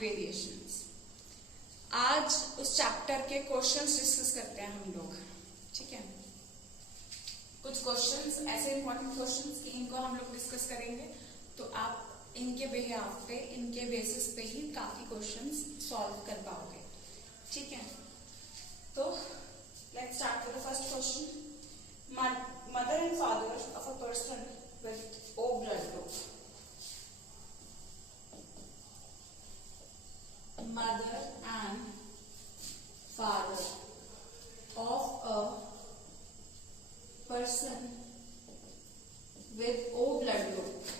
Variations. आज उस chapter के क्वेश्चंस डिस्कस करते हैं हम लोग, ठीक है। कुछ क्वेश्चंस ऐसे इंपॉर्टेंट क्वेश्चंस कि इनको हम लोग डिस्कस करेंगे, तो आप इनके बिहाफ पे, इनके बेसिस पे ही काफी क्वेश्चंस सॉल्व कर पाओगे, ठीक है। तो let's start with the first question. Mother and father of a person with O blood group. Mother and father of a person with O blood group.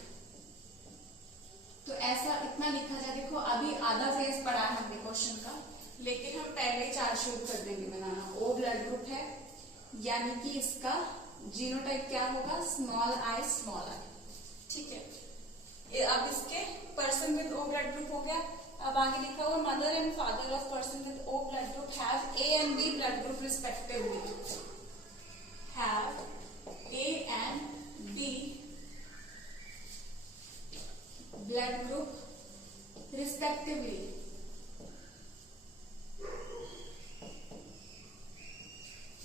तो ऐसा इतना लिखा जाए। देखो अभी आधा फेज पढ़ा है हमने क्वेश्चन का, लेकिन हम पहले ही चार्ट शुरू कर देंगे बनाना। O ब्लड ग्रुप है, यानी कि इसका जीनोटाइप क्या होगा, स्मॉल आई, ठीक है। अब इसके person with O blood group हो गया। अब आगे लिखा हुआ mother and father of person with O blood group have A and B blood group respectively, have A and B blood group respectively.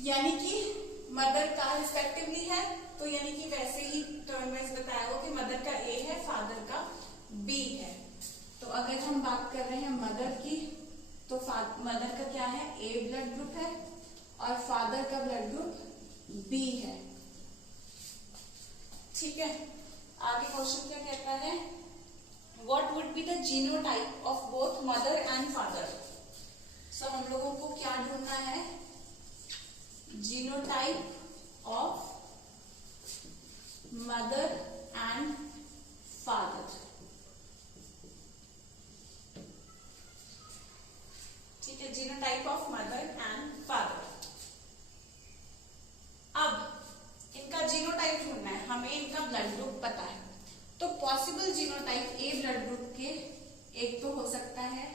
यानी कि मदर का रिस्पेक्टिवली है, तो यानी कि वैसे ही टर्म वाइज बताया हो कि मदर का A है, फादर का B है। तो अगर हम बात कर रहे हैं मदर की, तो मदर का क्या है, A ब्लड ग्रुप है और फादर का ब्लड ग्रुप B है, ठीक है। आगे क्वेश्चन क्या कहता है, what would be the genotype of both mother and father. So हम लोगों को क्या ढूंढना है, genotype of mother and father, ठीक है। Genotype of mother and father. अब इनका जीनोटाइप ढूंढना है, हमें इनका ब्लड ग्रुप पता है। तो पॉसिबल जीनोटाइप ए ब्लड ग्रुप के एक तो हो सकता है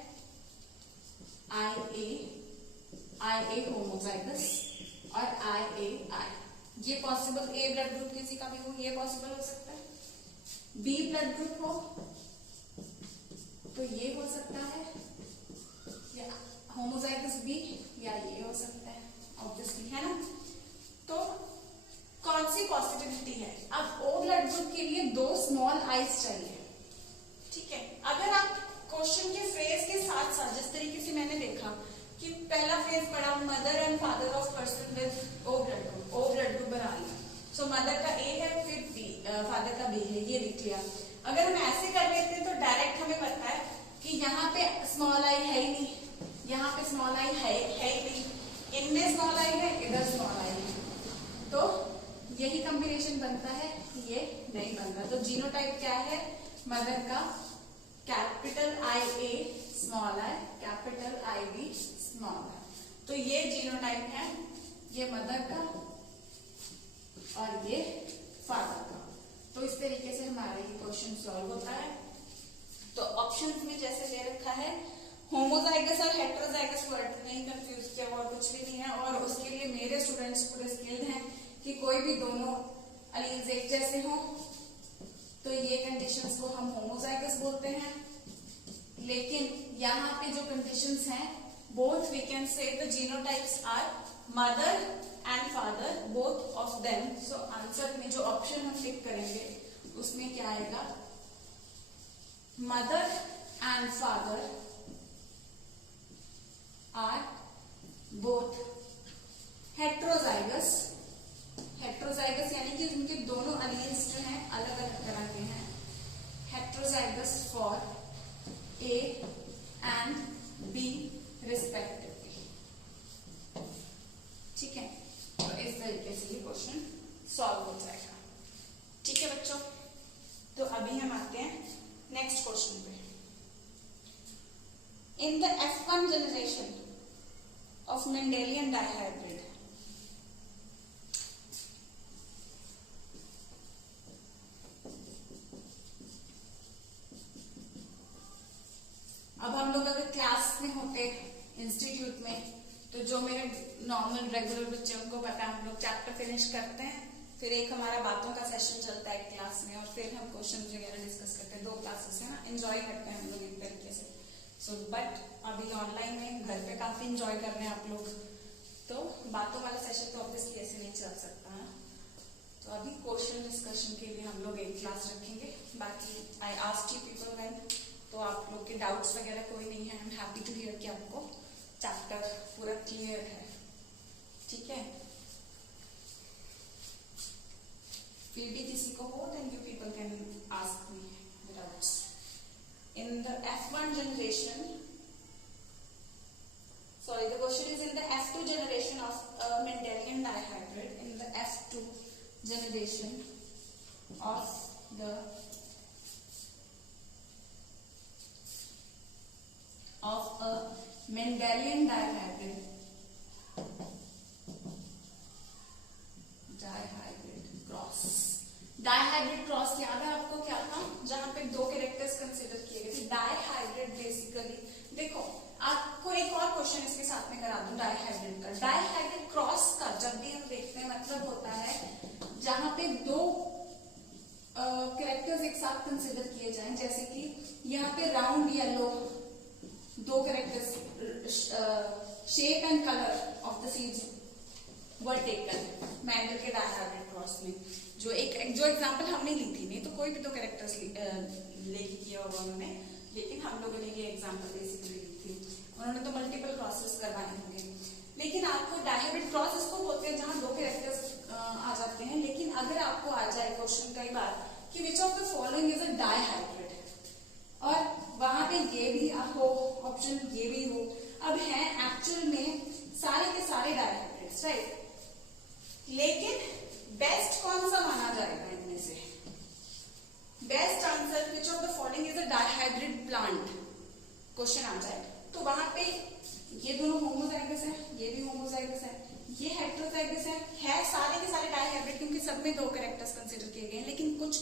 IA होमोजाइगस और IA। ये पॉसिबल, ए ब्लड ग्रुप किसी का भी हो, ये पॉसिबल हो सकता है। बी ब्लड ग्रुप हो तो ये हो सकता है, या होमोजाइगस बी, या ये हो सकता है, ऑब्वियसली, है ना। तो कौन सी पॉसिबिलिटी है। अब O ब्लड ग्रुप के लिए 2 स्मॉल आइज चाहिए, ठीक है। अगर आप क्वेश्चन के फ्रेज के साथ साथ, जिस तरीके से मैंने देखा कि पहला फ्रेज पढ़ा mother and father of person with O blood group बना लिया। सो मदर का A है, फिर B, फादर का B है, ये लिख लिया। अगर हम ऐसे कर लेते हैं तो डायरेक्ट हमें पता है कि यहाँ पे स्मॉल आई है ही नहीं, यहाँ पे स्मॉल आई है ही नहीं, इनमें स्मॉल आई है, इधर स्मॉल आई है, तो यही कॉम्बिनेशन बनता है, ये नहीं बनता। तो जीनोटाइप क्या है, मदर का capital IA small I, capital IB small I. तो ये जीनोटाइप है, ये मदर का और ये फादर का। तो इस तरीके से हमारा ये क्वेश्चन सॉल्व होता है। तो ऑप्शंस में जैसे दे रखा है, होमोजाइगस और हेटेरोजाइगस वर्ड नहीं कंफ्यूज किया, और कुछ भी नहीं है। और उसके लिए मेरे स्टूडेंट्स पूरे स्किल्ड हैं कि कोई भी दोनों अलील्स एक जैसे हों, तो ये कंडीशंस को हम होमोजाइगस बोलते हैं। लेकिन यहाँ पे जो कंडीशंस हैं, both we can say the genotypes are mother and father, both of them. So answer में जो ऑप्शन हम टिक करेंगे उसमें क्या आएगा, mother and father are both heterozygous. Heterozygous यानी कि उनके दोनों अलील्स जो हैं अलग अलग तरह के हैं। Heterozygous for A and B respectively, ठीक है। तो इस तरीके से ये क्वेश्चन सॉल्व हो जाएगा, ठीक है बच्चों। तो अभी हम आते हैं नेक्स्ट क्वेश्चन पे। इन the F1 generation of Mendelian dihybrid, अब हम लोग अगर क्लास में होते इंस्टीट्यूट में, तो जो मेरे नॉर्मल रेगुलर बच्चे उनको पता है, हम लोग चैप्टर फिनिश करते हैं, फिर एक हमारा बातों का सेशन चलता है क्लास में, और फिर हम क्वेश्चन वगैरह डिस्कस करते हैं। 2 क्लासेस है ना, एंजॉय करते हैं हम लोग एक तरीके से। सो बट अभी ऑनलाइन में घर पे काफी इंजॉय कर रहे हैं आप लोग, तो बातों वाला सेशन तो ऑब्वियसली ऐसे नहीं चल सकता है। तो अभी क्वेश्चन डिस्कशन के लिए हम लोग एक क्लास रखेंगे। बाकी I asked you people when, तो आप लोग के डाउट्स वगैरह कोई नहीं है। I am happy to hear कि आपको चैप्टर पूरा क्लियर है, ठीक है। फिर भी किसी को हो then you people can ask me the doubts. In the F1 generation, sorry, the question is in the F2 generation of a Mendelian dihybrid, in the F2 generation of the a Mendelian dihybrid cross। Dihybrid cross याद है आपको क्या था, जहां पे दो characters consider किए गए थे। डायहाइब्रिड बेसिकली देखो, आपको एक और क्वेश्चन इसके साथ में करा दूं डायहाइब्रिड का। डायहाइब्रिड क्रॉस का जब भी हम देखते हैं मतलब होता है जहां पे दो कैरेक्टर्स एक साथ कंसीडर किए जाएं, जैसे कि यहाँ पे राउंड येलो दो characters shape and colour of the seeds were taken Mendel के डायहाइब्रिड क्रॉस में। जो एग्जांपल हमने ली थी, नहीं तो कोई भी दो कैरेक्टर्स लेके किया होगा उन्होंने, लेकिन हम लोगों ने ये एग्जांपल बेसिकली ली थी। उन्होंने तो मल्टीपल क्रॉसेस करवाए होंगे, लेकिन आपको डायहाइब्रिड क्रॉस इसको बोलते हैं जहां दो कैरेक्टर्स आ जाते हैं। लेकिन अगर आपको आ जाए क्वेश्चन कई बार कि विच of the following is a dihybrid, और वहां पे ये भी हो ऑप्शन, ये भी हो, अब है एक्चुअल में सारे के सारे डायहाइब्रिड्स, राइट, लेकिन बेस्ट कौन सा माना जाएगा इनमें से? Best answer which of the following is a dihybrid plant question आ जाए, तो वहां पे ये दोनों होमोजाइगस है, ये भी होमोजाइगस है, ये हेटेरोजाइगस है सारे के सारे डायहाइब्रिड, क्योंकि सब में दो कैरेक्टर्स कंसीडर किए गए हैं। लेकिन कुछ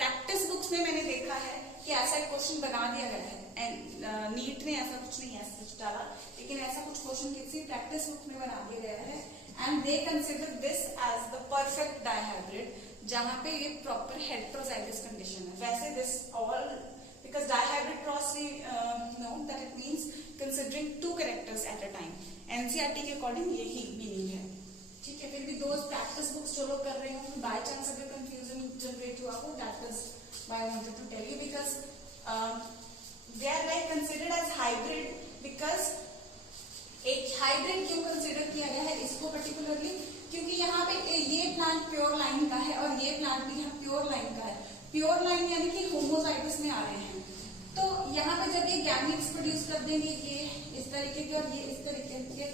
प्रैक्टिस बुक्स में मैंने देखा है कि ऐसा एक क्वेश्चन बना दिया गया है, एंड नीट ने ऐसा कुछ नहीं है सच डाला, लेकिन ऐसा कुछ क्वेश्चन किसी प्रैक्टिस बुक में बना दिया गया है, and they consider this as the perfect dihybrid, जहां पे ये प्रॉपर हेटेरोजाइगस कंडीशन है। वैसे this all because dihybrid cross we know that it means considering two characters at a time. NCERT के अकॉर्डिंग यही मीनिंग है, ठीक है। फिर भी दो प्रैक्टिस बुक्स जो लोग कर रहे हो, बाय चांस अगर कंफ्यूजन जनरेट हुआ हो, that is why I wanted to tell you, because they are like considered as hybrid. बिकॉज एक हाइब्रिड क्यों कंसीडर किया गया है इसको पर्टिकुलरली, क्योंकि यहाँ पे ये प्लांट प्योर लाइन का है और ये प्लांट भी यहाँ प्योर लाइन का है। प्योर लाइन यानी कि होमोजाइगस में आ रहे हैं, तो यहाँ पे जब ये गैमीट्स प्रोड्यूस कर देंगे, ये इस तरीके के और ये इस तरीके के,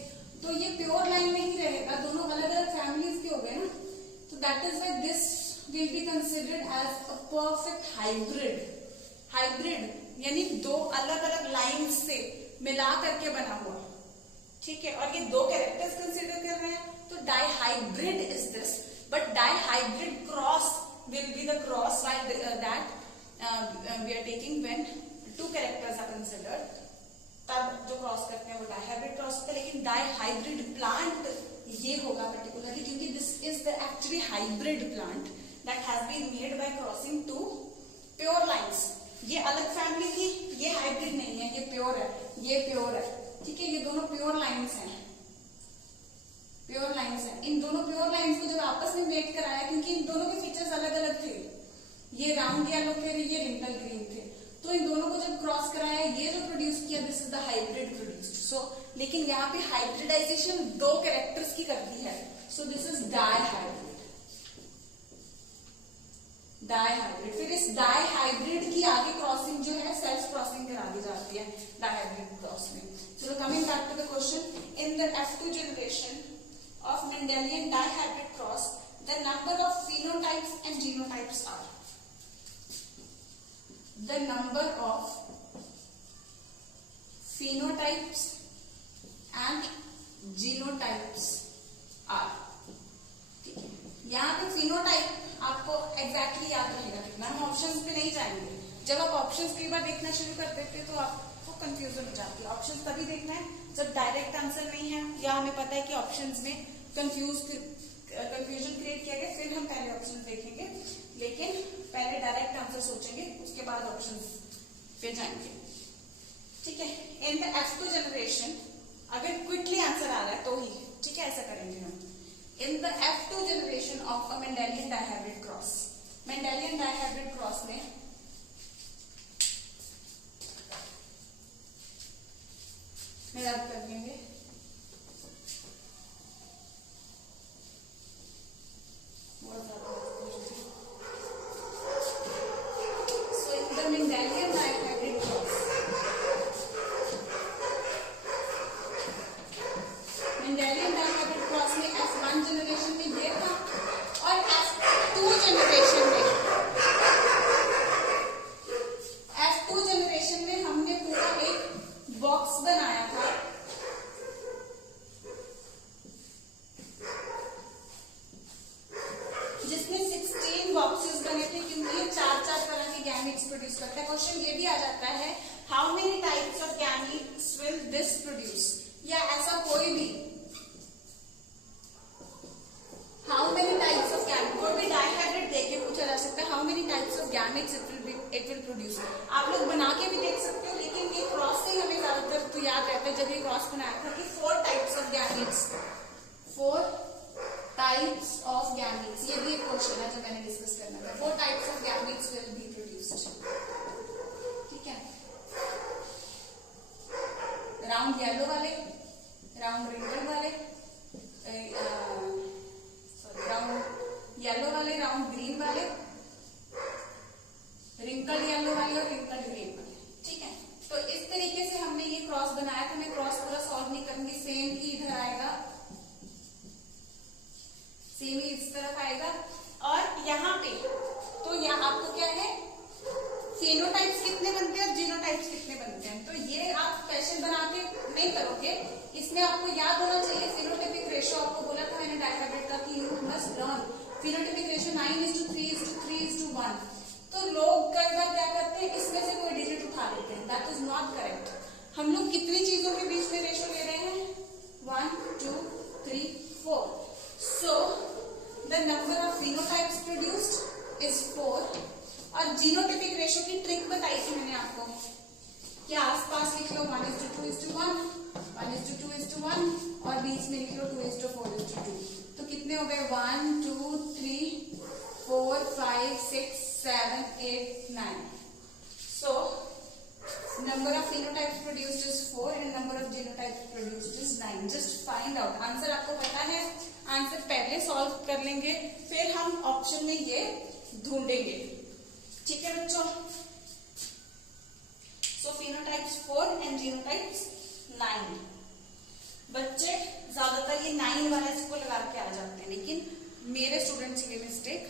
तो ये प्योर लाइन में ही रहेगा, दोनों अलग अलग फैमिलीज के हो गए ना। तो that is why this will be considered as a perfect hybrid. Hybrid यानी दो अलग अलग लाइन से मिला करके बना हुआ, ठीक है। और ये दो कैरेक्टर्स कंसीडर कर रहे हैं, तो dihybrid is this, but dihybrid cross will be the cross while that we are taking when two characters are considered, तब जो क्रॉस करते हैं वो डायहाइब्रिड क्रॉस होता है। लेकिन डायहाइब्रिड प्लांट ये होगा पर्टिकुलरली क्योंकि this is the actually hybrid plant that has been made by crossing two pure lines. ये अलग फैमिली थी, ये हाइब्रिड नहीं है, ये प्योर है, ये प्योर है, ठीक है। ये दोनों प्योर लाइन्स हैं, प्योर लाइन्स हैं। इन दोनों प्योर लाइन्स को जब आपस में मेट कराया, क्योंकि इन दोनों के फीचर्स अलग अलग थे, ये राउंड येलो थे, ये रिंकल ग्रीन थे, तो इन दोनों को जब क्रॉस कराया, ये जो प्रोड्यूस किया this is the hybrid produced. So लेकिन यहाँ पे हाइब्रिडाइजेशन दो कैरेक्टर्स की करती है, so this is dihybrid. Dihybrid, फिर इस डायहाइब्रिड की आगे क्रॉसिंग जो है सेल्फ क्रॉसिंग करा दी जाती है डायहाइब्रिड क्रॉस में। चलो coming back to the question, in the F2 generation of Mendelian dihybrid cross, the number of phenotypes and genotypes are, the number of phenotypes and genotypes are, ठीक है। यहाँ पे phenotype आपको एग्जैक्टली याद रहेगा कितना, हम ऑप्शंस पे नहीं जाएंगे। जब आप ऑप्शंस कई बार देखना शुरू कर देते हैं तो आपको कंफ्यूजन हो जाती है। ऑप्शंस तभी देखना है जब डायरेक्ट आंसर नहीं है, या हमें पता है कि ऑप्शंस में कंफ्यूजन क्रिएट किया गया, फिर हम पहले ऑप्शंस देखेंगे। लेकिन पहले डायरेक्ट आंसर सोचेंगे, उसके बाद ऑप्शंस पे जाएंगे। ठीक है, इन द F2 जनरेशन, अगर क्विकली आंसर आ रहा है तो ही, ठीक है, ऐसा करेंगे हम। इन the F2 generation of a Mendelian dihybrid cross, Mendelian dihybrid cross में मेरा कर देंगे प्रोड्यूस करता है। क्वेश्चन ये भी आ जाता है, how many types of gametes will this produce, या ऐसा कोई भी how many types of gamete, कोई भी डायहाइब्रिड देके पूछा जा सकता है how many types of gametes it will produce. आप लोग बना के भी देख सकते हो, लेकिन ये क्रॉस से हमें ज्यादातर तो याद रहता है, जब ये क्रॉस बनाया था कि 4 types of gametes, 4 types of gametes, ये भी एक क्वेश्चन है जो मैंने डिस्कस करना था। 4 types of gametes will be produced, ठीक है। राउंड येलो वाले, राउंड रिंकल वाले, राउंड येलो वाले, राउंड ग्रीन वाले, रिंकल येलो वाले और रिंकल ग्रीन वाले, ठीक है। तो इस तरीके से हमने ये क्रॉस बनाया था। मैं क्रॉस पूरा सॉल्व नहीं करूंगी, सेम ही इधर आएगा, सेम ही इस तरफ आएगा, और यहाँ पे तो यहाँ आपको क्या है, फेनोटाइप्स कितने बनते हैं और जीनोटाइप्स कितने बनते हैं, तो ये आप क्वेश्चन बना के नहीं करोगे, इसमें आपको याद होना चाहिए। फेनोटाइपिक रेशियो आपको बोला था मैंने डायहाइब्रिड का कि you must learn phenotypic ratio 9:3:3:1। तो लोग कई बार क्या करते हैं, इसमें से कोई डिजिट उठा लेते हैं, दैट इज नॉट करेक्ट। हम लोग कितनी चीजों के बीच में रेशियो ले रहे हैं, 1 2 3 4, so the number of phenotypes produced is 4। और जीनोटाइपिक रेशियो की ट्रिक बताई थी मैंने आपको कि आसपास लिख लो 1:2:1, 1:2:1, और बीच में लिख लो 2:4:2। तो कितने हो गए, 1 2 3 4 5 6 7 8 9। सो number of phenotypes produced is 4 and number of genotypes produced is 9. just find out, answer आपको पता है, आंसर पहले सॉल्व कर लेंगे, फिर हम ऑप्शन में ये ढूंढेंगे, ठीक है बच्चों। सो phenotypes 4 and genotypes 9। बच्चे ज्यादातर ये 9 वाला इसको लगा के आ जाते हैं, लेकिन मेरे स्टूडेंट्स ये मिस्टेक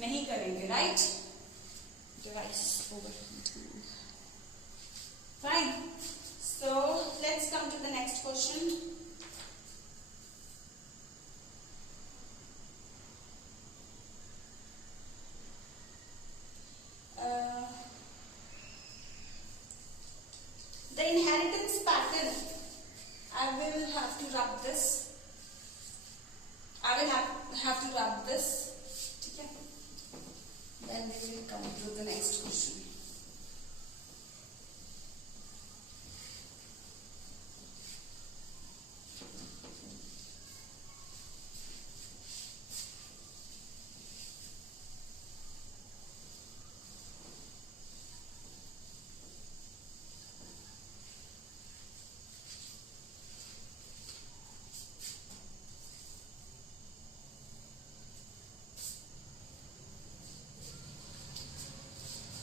नहीं करेंगे, right. Device over, fine. So let's come to the next question. The inheritance pattern, I will have to rub this, I will have to rub this, ठीक है, then we will come to the next question.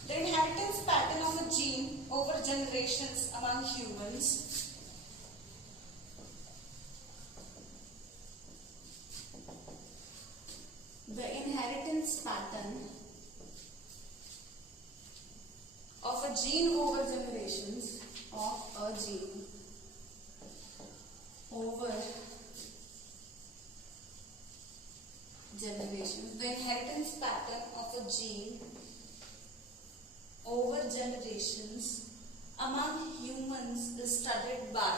The inheritance pattern of a gene over generations among humans the inheritance pattern of a gene over generations of a gene over generations, the inheritance pattern of a gene over generations among humans is studied by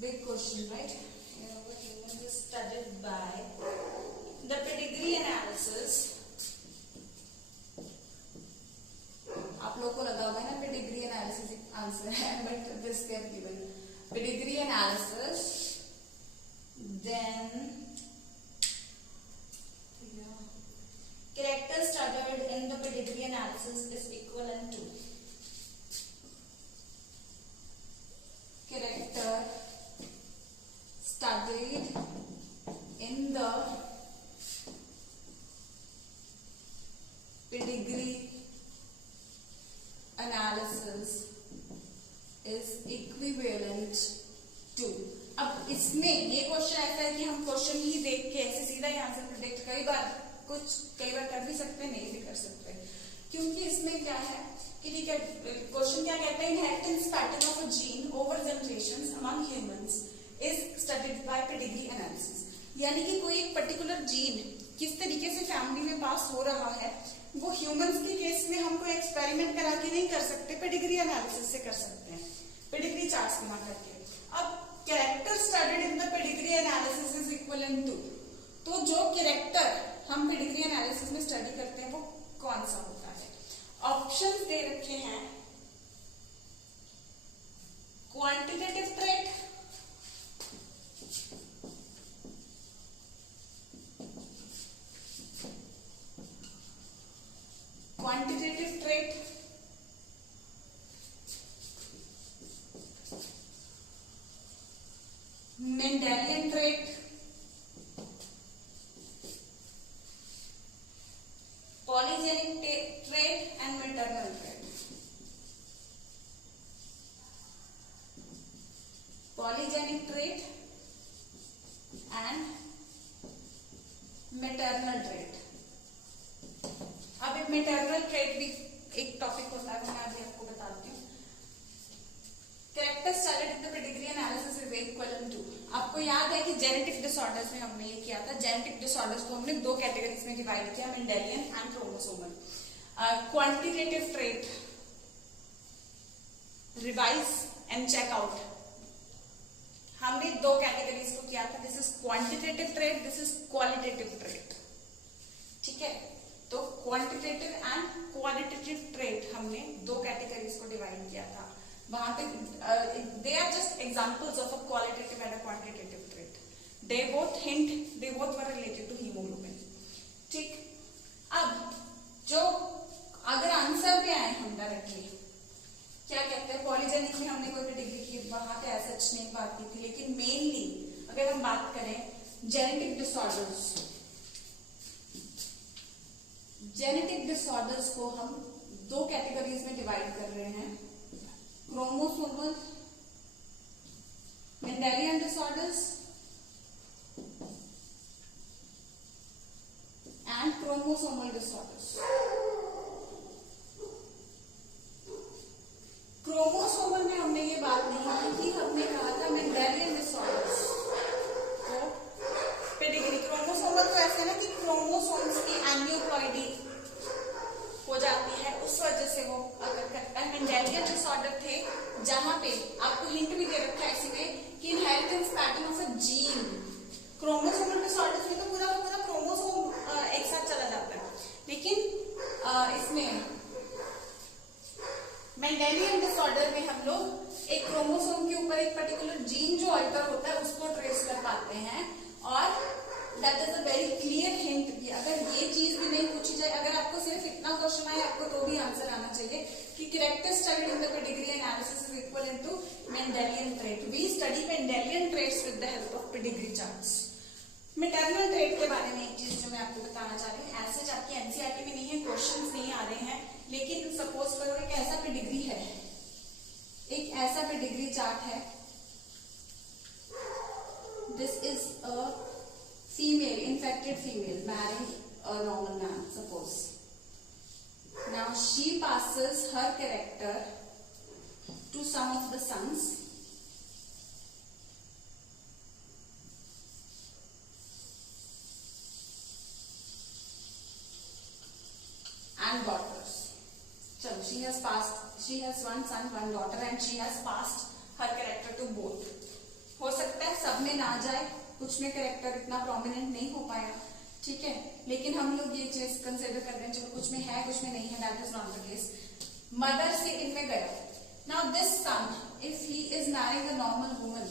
big question, right? Here over humans is studied by the pedigree analysis. आप लोगों को लगा होगा ना pedigree analysis answer है, but this they have given pedigree analysis, then character studied in the pedigree analysis is equivalent to character studied in the pedigree analysis is equivalent to. अब इसमें ये क्वेश्चन ऐसा है कि हम क्वेश्चन ही देख के ऐसे सीधा ही आंसर प्रेडिक्ट कई बार कर भी सकते हैं, नहीं भी कर सकते, क्योंकि इसमें क्या है कि ठीक है क्वेश्चन क्या कहता है, inheritance pattern of a gene over generations among humans is studied by pedigree analysis. यानी कि कोई एक पर्टिकुलर जीन किस तरीके से फैमिली में पास हो रहा है वो ह्यूमंस के केस में हम कोई एक्सपेरिमेंट करा के नहीं कर सकते, पेडिग्री एनालिसिस से कर सकते हैं, पेडिग्री चार्ट्स बना करके। अब character studied in the pedigree analysis is equivalent to, तो जो कैरेक्टर हम पेडिग्री एनालिसिस में स्टडी करते हैं वो कौन सा होता है? ऑप्शंस दे रखे हैं, quantitative trait, quantitative trait, Mendelian trait, polygenic trait and maternal trait. Polygenic trait and maternal trait. अब एक मैटरनल ट्रेट भी एक टॉपिक होता है, मैं अभी आपको बताती हूँ। Character studied in the pedigree analysis is equivalent to, आपको याद है कि जेनेटिक डिसऑर्डर्स में हमने ये किया था, जेनेटिक डिसऑर्डर्स को हमने दो कैटेगरीज में डिवाइड किया, Mendelian and chromosomal. Quantitative trait, revise and check out, हमने दो कैटेगरीज को किया था, this is quantitative trait, this is qualitative trait. ठीक है, तो क्वांटिटेटिव एंड क्वालिटेटिव ट्रेट हमने दो कैटेगरीज को डिवाइड किया था। वहां पे they are just examples of a qualitative and a quantitative trait, they both were related to haemoglobin. ठीक, अब जो अगर आंसर पे आए हम डायरेक्टली क्या कहते हैं, पॉलीजेनिक में हमने कोई पेडिग्री की, वहां पे ऐसा नहीं बात की थी, लेकिन मेनली अगर हम बात करें जेनेटिक डिसऑर्डर्स, जेनेटिक डिसऑर्डर्स को हम दो कैटेगरीज में डिवाइड कर रहे हैं, chromosomal Mendelian disorders and chromosomal disorders. Chromosomal में हमने ये बात नहीं की, हमने कहा था मेंडेलियन डिसऑर्डर्स को पेडिग्री। क्रोमोसोमल तो ऐसे ना कि क्रोमोसोम्स की एन्यूप्लॉइडी हो जाती है, उस वजह से वो अगर करता है। मेंडेलियन डिसऑर्डर थे जहां पे आपको हिंट भी दे रखा है इसमें कि inheritance pattern of a gene. Chromosomal disorders में तो पूरा क्रोमोसोम एक साथ चला जाता है, लेकिन इसमें मेंडेलियन डिसऑर्डर में हम लोग एक क्रोमोसोम के ऊपर एक पर्टिकुलर जीन जो अल्टर होता है उसको ट्रेस कर पाते हैं, और that is a very clear hint कि अगर ये चीज भी नहीं पूछी जाए, अगर आपको सिर्फ इतना क्वेश्चन आए आपको तो भी आंसर आना चाहिए कि character studied in the pedigree analysis is equivalent to Mendelian trait. We study Mendelian traits with the help of pedigree charts. Maternal trait के बारे में एक चीज जो मैं आपको बताना चाह रही हूँ, ऐसे आपकी एनसीईआरटी में नहीं है, क्वेश्चंस नहीं आ रहे हैं, लेकिन सपोज करो एक ऐसा पेडिग्री है, एक ऐसा पेडिग्री चार्ट है, this is a female, infected female marrying a normal man, suppose. Now she passes her character to some of the sons, and daughters. So she has one son, one daughter, and she has passed her character to both. हो सकता है सब में ना जाए, कुछ में character इतना प्रोमिनेंट नहीं हो पाया, ठीक है, लेकिन हम लोग ये चीज कंसिडर कर रहे हैं, चलो कुछ में है कुछ में नहीं है, that is not the case. Mother से इनमें गया, now this sun if he is marrying a normal woman,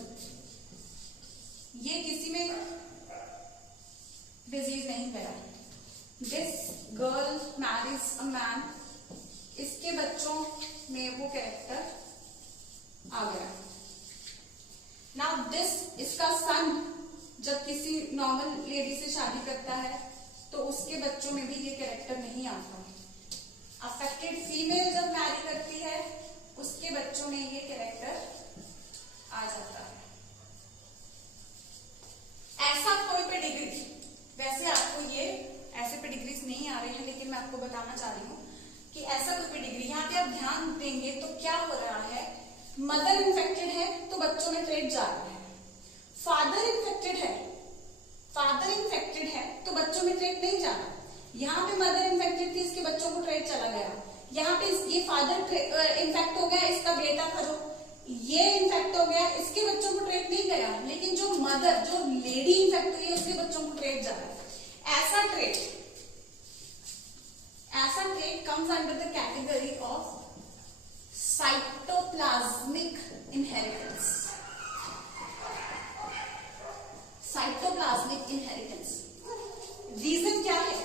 ये किसी में डिजीज नहीं गया, this girl marriage a man, इसके बच्चों में वो कैरेक्टर आ गया। नाउ दिस, इसका सन जब किसी नॉर्मल लेडी से शादी करता है तो उसके बच्चों में भी ये कैरेक्टर नहीं आता। अफेक्टेड फीमेल जब मैरी करती है उसके बच्चों में ये कैरेक्टर आ जाता है। ऐसा कोई पेडिग्री, वैसे आपको ये ऐसे पेडिग्रीज नहीं आ रहे हैं, लेकिन मैं आपको बताना चाह रही हूँ कि ऐसा कोई पेडिग्री, यहाँ पे आप ध्यान देंगे तो क्या हो रहा है, मदर इन्फेक्टेड है तो बच्चों में ट्रेट जा रहा है, फादर इन्फेक्टेड है तो बच्चों में ट्रेट नहीं जा रहा। यहाँ पे मदर इन्फेक्टेड थी, इसके बच्चों को ट्रेट चला गया, यहाँ पे ये फादर इन्फेक्ट हो गया, इसका बेटा था जो ये इन्फेक्ट हो गया, इसके बच्चों को ट्रेट नहीं गया, लेकिन जो मदर, जो लेडी इन्फेक्ट हुई है उसके बच्चों को ट्रेट जा रहा है। ऐसा trait comes under the category of cytoplasmic inheritance. Cytoplasmic inheritance reason क्या है,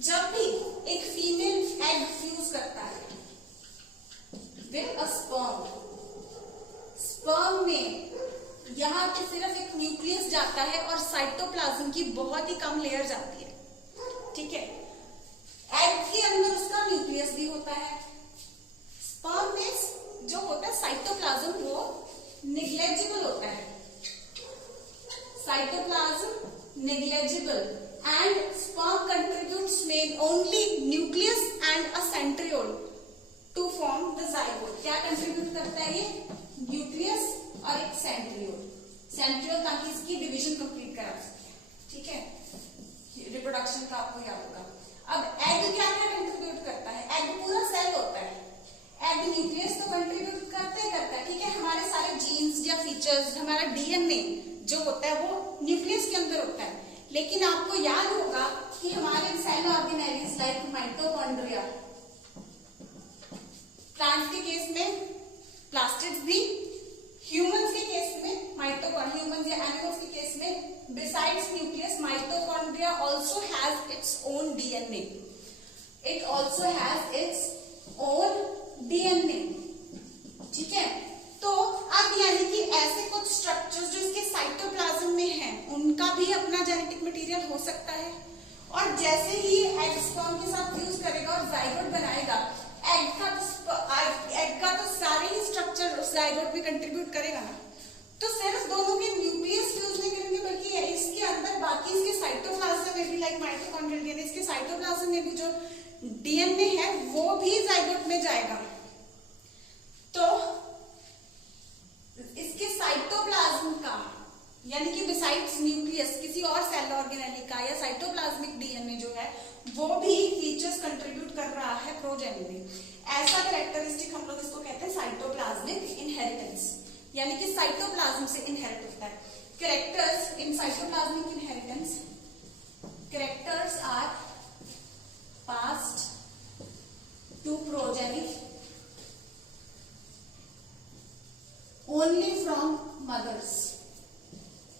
जब भी एक फीमेल एग फ्यूज करता है विद अ स्पर्म में यहां पे सिर्फ एक न्यूक्लियस जाता है और साइटोप्लाज्म की बहुत ही कम लेयर जाती है, ठीक है। एग के अंदर उसका न्यूक्लियस भी होता है, स्पर्म में जो होता है साइटोप्लाज्म वो नेग्लेजिबल होता है, cytoplasm negligible, and sperm contributes only nucleus and a centriole to form the zygote। क्या कंट्रीब्यूट करता है ये, न्यूक्लियस और एक सेंट्रियोल ताकि इसकी डिवीजन कंप्लीट करा सके, ठीक है, रिप्रोडक्शन का आपको याद होगा। अब एग क्या क्या कंट्रीब्यूट करता है, एग पूरा सेल होता है, एग न्यूक्लियस तो कंट्रीब्यूट करता है, ठीक है, हमारे सारे जीन्स या फीचर्स, हमारा डीएनए जो होता है वो न्यूक्लियस के अंदर होता है, लेकिन आपको याद होगा कि हमारे cell organelles like mitochondria, plants के केस में प्लास्टिड्स भी, ह्यूमंस के केस में ह्यूमंस या एनिमल्स के केस में besides nucleus mitochondria also has its own DNA, it also has its own DNA, ठीक है। तो अब यानी कि ऐसे कुछ स्ट्रक्चर्स जो इसके साइटोप्लाज्म में हैं उनका भी अपना जेनेटिक मटेरियल हो सकता है, और जैसे ही एग स्पर्म के साथ फ्यूज करेगा और जाइगोट बनाएगा, एग का तो सारे ही स्ट्रक्चर उस जाइगोट में कंट्रीब्यूट करेगा ना, तो सिर्फ दोनों के न्यूक्लियस फ्यूज नहीं करेंगे बल्कि इसके अंदर बाकी इसके साइटोप्लाज्म में भी, लाइक माइटोकॉन्ड्रियल डीएनए, इसके साइटोप्लाज्म में भी जो डीएनए है वो भी जाइगोट में जाएगा। तो इसके साइटोप्लाज्म का यानी कि बिसाइड्स न्यूक्लियस किसी और सेल ऑर्गेनेली का या साइटोप्लाज्मिक डीएनए जो है वो भी फीचर्स कंट्रीब्यूट कर रहा है प्रोजेनी में। ऐसा कैरेक्टरिस्टिक हम लोग इसको कहते हैं साइटोप्लाज्मिक इनहेरिटेंस, यानी कि साइटोप्लाज्म से इनहेरिट होता है। Characters in cytoplasmic inheritance, characters are passed to progeny only from mothers.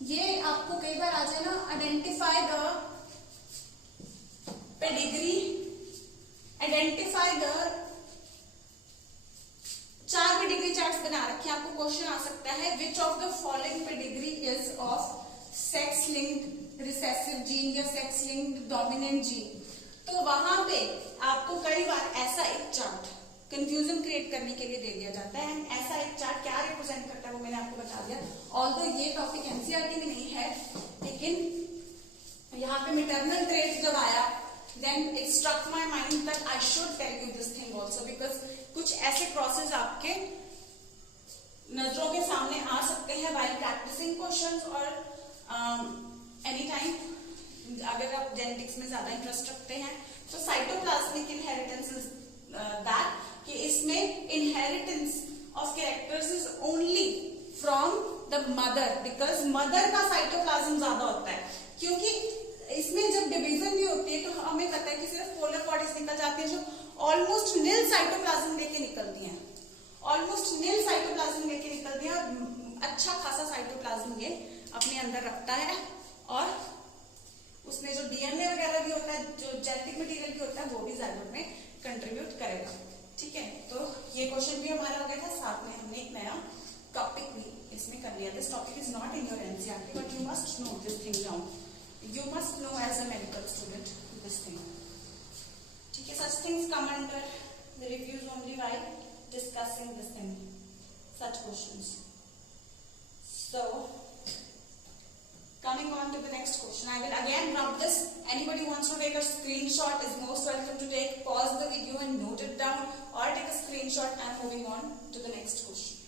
ये आपको कई बार आ जाए ना, identify the pedigree, identify the, 4 pedigree charts बना रखे हैं, आपको क्वेश्चन आ सकता है which of the following pedigree is of sex linked recessive gene या सेक्स लिंक्ड डोमिनेंट जीन। तो वहां पे आपको कई बार ऐसा एक चार्ट कंफ्यूजन क्रिएट करने के लिए दे दिया जाता है। ऐसा एक चार्ट क्या रिप्रेजेंट करता है वो मैंने आपको बता दिया, ऑल्दो ये टॉपिक एनसीईआरटी में नहीं है, लेकिन यहाँ पे मैटरनल ट्रेट जब आया then it struck my mind that I should tell you this thing also, because कुछ ऐसे क्रॉसेस आपके नजरों के सामने आ सकते हैं व्हाइल प्रैक्टिसिंग क्वेश्चंस, और एनी टाइम अगर आप जेनेटिक्स में ज्यादा इंटरेस्ट रखते हैं तो साइटोप्लाज्मिक इनहेरिटेंस इज दैट कि इसमें inheritance of characters is only from the mother, because mother का साइटोप्लाज्म ज्यादा होता है, क्योंकि इसमें जब डिवीजन भी होती है तो हमें पता है कि सिर्फ पोलर बॉडीज निकल जाती है जो ऑलमोस्ट नील साइटोप्लाज्म लेके निकलती हैं, ऑलमोस्ट नील साइटोप्लाज्म लेके निकलती है, और अच्छा खासा साइटोप्लाज्म ये अपने अंदर रखता है, और उसमें जो डीएनए वगैरह भी होता है, जो जेनेटिक मटेरियल भी होता है, वो भी जाइगोट में कंट्रीब्यूट करेगा। ठीक है, तो ये क्वेश्चन भी हमारा हो गया था, साथ में हमने एक नया टॉपिक भी इसमें कर लिया। This topic is not in your NCERT but you must know this thing down, you must know as a medical student this thing. ठीक है, such things come under the reviews only while discussing this thing, such questions. So coming on to the next question, I will again rub this. Anybody wants to take a screenshot is most welcome to take. Pause the video and note it down, or take a screenshot and moving on to the next question.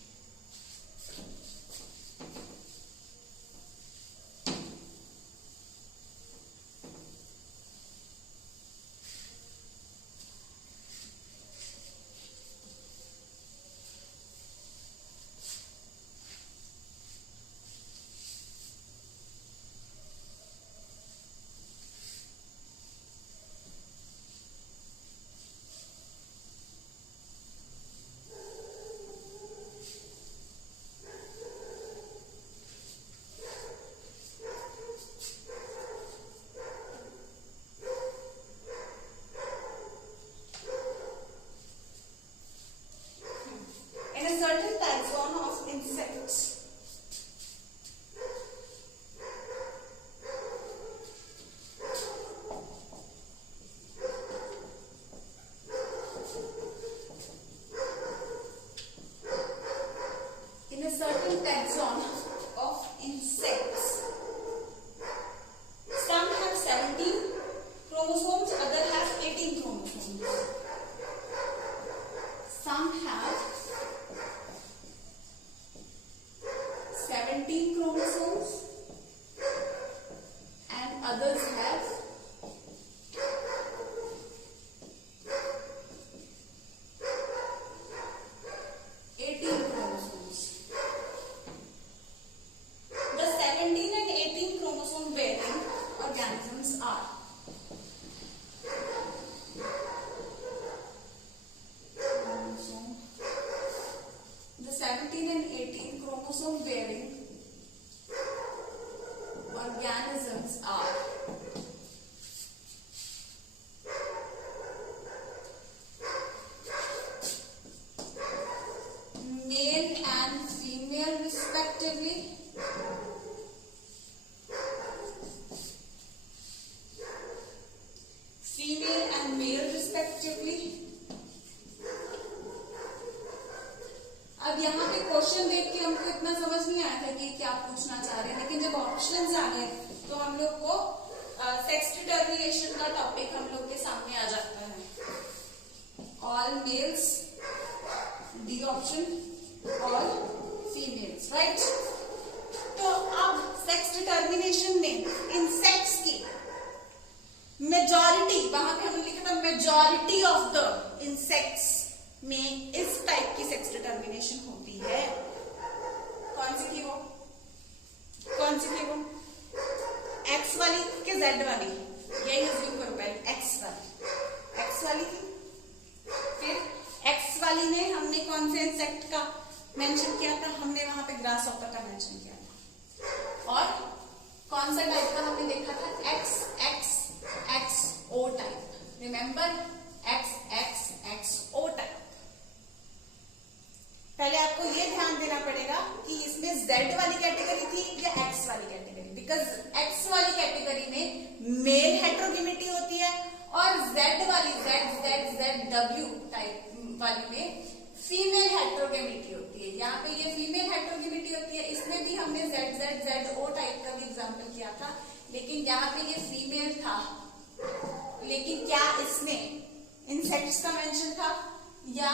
अब यहाँ पे question देख के हमको इतना समझ नहीं आया था कि क्या पूछना चाह रहे हैं, लेकिन जब ऑप्शंस आ गए तो हम लोग को सेक्स डिटर्मिनेशन का टॉपिक हम लोग के सामने आ जाता है। All males, D option, all females, right. तो अब सेक्स डिटर्मिनेशन में इन सेक्स की मेजॉरिटी, वहां पे हमने लिखा था मेजॉरिटी ऑफ द इंसेक्ट्स में इस टाइप की सेक्स डिटर्मिनेशन होती है। कौन सी थी वो? कौन सी थी वो? एक्स वाली कि जेड वाली? यही अज्यूम करो पहले, एक्स वाली। एक्स वाली थी। फिर एक्स वाली में हमने कौन से इंसेक्ट का मेंशन किया था? हमने वहां पे ग्रास हॉपर का मेंशन किया था। और कौन सा टाइप का हमने देखा था? X X X O type. Remember, X X X O type. पहले आपको ये ध्यान देना पड़ेगा कि इसमें Z वाली कैटेगरी थी या X वाली कैटेगरी, बिकॉज X वाली कैटेगरी में मेल हेट्रोगेमिटी होती है और Z वाली ZZZW टाइप वाली में फीमेल हेट्रोगेमिटी होती है। यहाँ पे ये फीमेल हेट्रोगेमिटी होती है। इसमें भी हमने ZZZO टाइप का भी एग्जाम्पल किया था, लेकिन यहाँ पे ये फीमेल था, लेकिन क्या इसमें इंसेक्ट्स का मेंशन था? या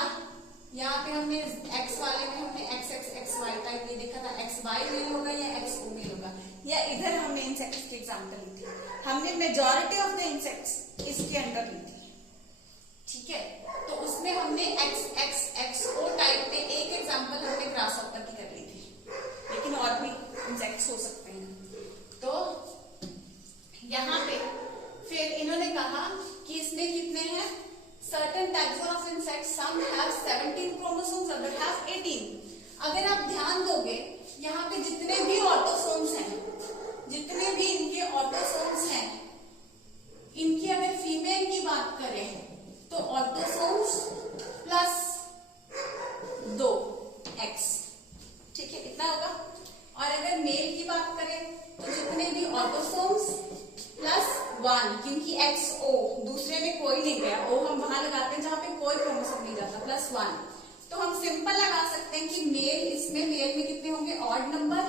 यहाँ पे हमने एक्स वाले में हमने X X X Y type ये देखा था, एक्स वाई मेल होगा या एक्स ओ मेल होगा, या इधर हमने इंसेक्ट्स की एग्जांपल ली थी। हमने मेजॉरिटी ऑफ द इंसेक्ट्स इसके अंडर ली थी, ठीक है। तो उसमें हमने X X X O type पे एक एग्जांपल हमने ग्रासहॉपर की कर ली थी, लेकिन और भी some have 17 chromosomes, other have 18. अगर आप ध्यान दोगे यहाँ पे जितने भी ऑटोसोम्स हैं, जितने भी इनके ऑटोसोम्स हैं, इनकी अगर फीमेल की बात करें तो ऑटोसोम्स प्लस 2 x, ठीक है, इतना होगा। और अगर मेल की बात करें तो जितने भी ऑटोसोम्स प्लस 1, क्योंकि XO दूसरे में कोई नहीं गया, O हम वहां लगाते हैं जहां पे कोई क्रोमोसोम नहीं जाता, प्लस 1। तो हम सिंपल लगा सकते हैं कि मेल में कितने होंगे, ऑड नंबर,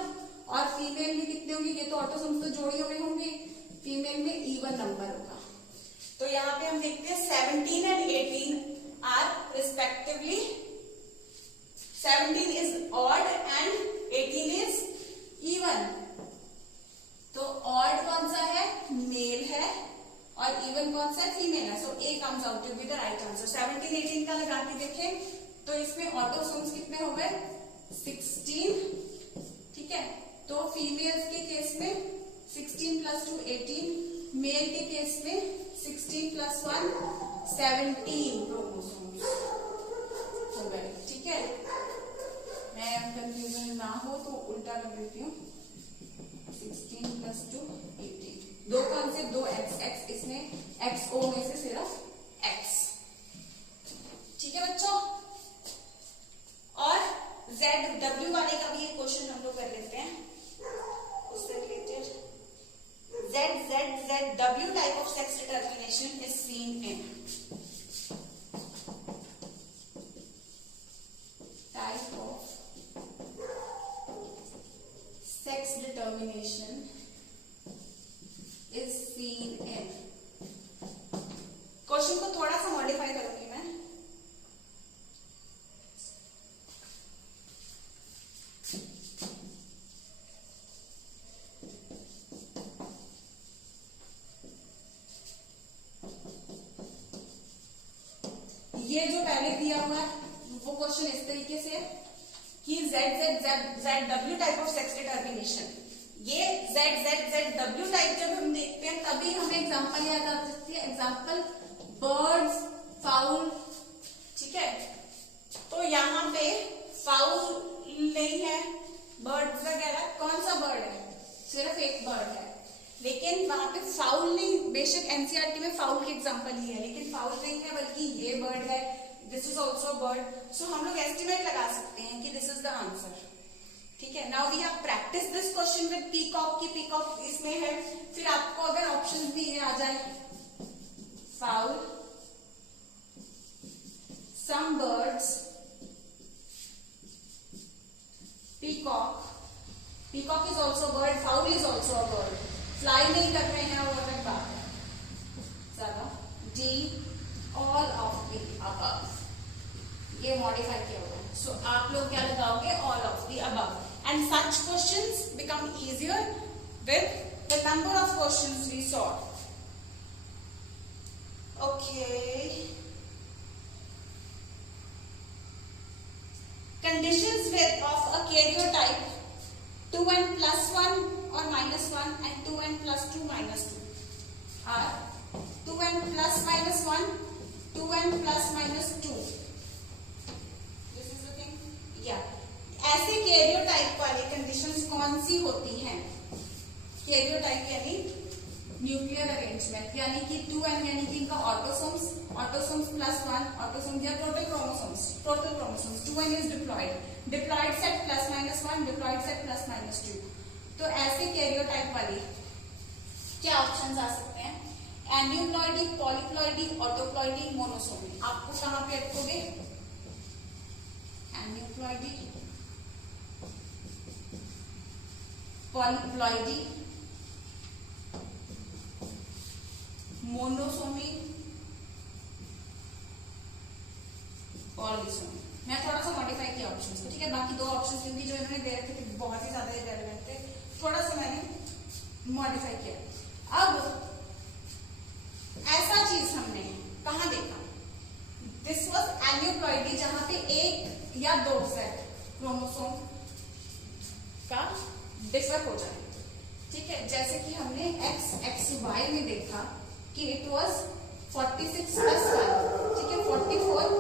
और फीमेल में कितने होंगे, ये तो ऑटोसोम्स तो जोड़ियों में होंगे, फीमेल में इवन नंबर होगा। तो यहाँ पे हम देखते हैं 17 and 18 are respectively, 17 is odd and 18 is even. तो ऑड कौन सा है, मेल है, और इवन कौन सा है, फीमेल है। So A comes out to be the right answer. 17 18 का लगा के देखें तो इसमें ऑटोसोम्स कितने हो गए, 16, ठीक है। तो फीमेल्स के केस में 16 प्लस 2 18, मेल के केस में 16 प्लस 1 17 क्रोमोसोम्स हो गए, ठीक है। मैं कंफ्यूजन ना हो तो उल्टा कर देती हूँ, 16 प्लस 2 18, दो कौन से, 2 x, इसमें XO में से सिर्फ x, ठीक है बच्चों। और ZW वाले का भी एक क्वेश्चन हम लोग कर लेते हैं, उससे related. ZW type of sex determination is seen in, type of sex determination is seen in. Question को थोड़ा सा मॉडिफाई करूंगी मैं। ये जो पहले दिया हुआ है वो क्वेश्चन इस तरीके से है कि ZW type of sex determination, ये ZW टाइप जब हम देखते हैं तभी हमें एग्जांपल याद आ सकती है, एग्जांपल बर्ड्स, फाउल, ठीक है। तो यहाँ पे फाउल नहीं है, बर्ड्स वगैरह, कौन सा बर्ड है, सिर्फ एक बर्ड है, लेकिन वहां पे फाउल नहीं, बेशक एनसीईआरटी में फाउल की एग्जांपल ही है, लेकिन फाउल नहीं है बल्कि ये बर्ड है, दिस इज ऑल्सो बर्ड। सो हम लोग एस्टिमेट लगा सकते हैं कि दिस इज द आंसर, ठीक है। Now we have practice this question with peacock, की पीकॉक इसमें है। फिर आपको अगर ऑप्शन भी ये आ जाए, fowl, some birds, peacock, peacock is also a bird, fowl is also a bird, fly नहीं कर रहे हैं वो अलग बात है। चलो D, all of the above, ये मॉडिफाई किया हुआ है। सो आप लोग क्या लगाओगे, all of the above, and such questions become easier with the number of questions we solve. Okay. Conditions with of a karyotype 2n plus 1 or minus 1 and 2n plus 2 minus 2 are 2n plus minus 1, 2n plus minus 2. This is the thing. Yeah. ऐसे karyotype वाले conditions कौन सी होती हैं? Karyotype यानी nuclear arrangement, यानी कि 2n यानी कि इनका ऑटोसोम्स प्लस 1, ऑटोसोम्स या total chromosomes 2n is diploid set plus minus 1, diploid set plus minus 2। तो ऐसे कैरियोटाइप वाले क्या ऑप्शंस आ सकते हैं, एन्यूप्लॉइडी, पॉलीप्लॉइडी, ऑटोप्लॉइडी, मोनोसोमी। आपको कहां पे रखोगे, एन्यूप्लॉइडी, पॉलीप्लॉइडी, मोनोसोमी, पॉलीसोमी। मैं थोड़ा सा मॉडिफाई किया ऑप्शंस को, ठीक है। बाकी दो ऑप्शंस क्योंकि जो इन्होंने दे रखे थे बहुत ही ज्यादा इरेलेवेंट थे, थोड़ा सा मैंने मॉडिफाई किया। अब ऐसा चीज हमने कहां देखा, दिस वाज एन्यूप्लॉइडी, जहां पे एक या दो सेट क्रोमोसोम का डिफर हो जाए, ठीक है। जैसे कि हमने XY में देखा कि इट वाज 46 प्लस 1, ठीक है, 44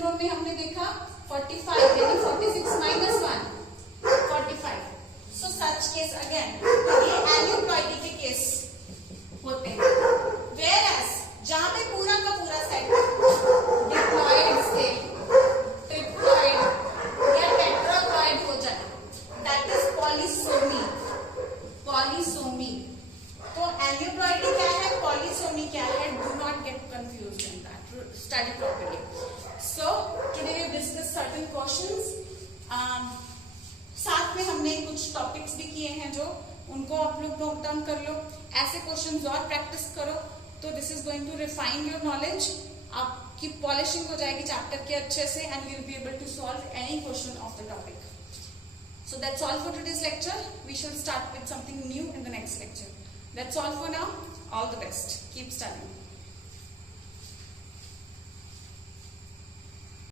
सिंड्रोम में हमने देखा 45 यानी 46 माइनस 1 45. सो सच केस अगेन ये एन्यूप्लॉइडी के केस होते हैं. वेयर एज जहां पे पूरा का पूरा सेट डिप्लॉइड से ट्रिप्लॉइड या टेट्राप्लॉइड हो जाए, दैट इज पॉलीसोमी. पॉलीसोमी. तो एन्यूप्लॉइडी क्या है, पॉलीसोमी क्या है, do not get confused in that. Study properly. So today we discuss certain questions. साथ में हमने कुछ टॉपिक्स भी किए हैं जो उनको आप लोग नोट डाउन कर लो. ऐसे क्वेश्चंस और प्रैक्टिस करो तो this is going to refine your knowledge. आपकी पॉलिशिंग हो जाएगी चैप्टर के अच्छे से and you will be able to solve any question of the topic. So that's all for today's lecture. We shall start with something new in the next lecture. That's all for now. All the best. Keep studying.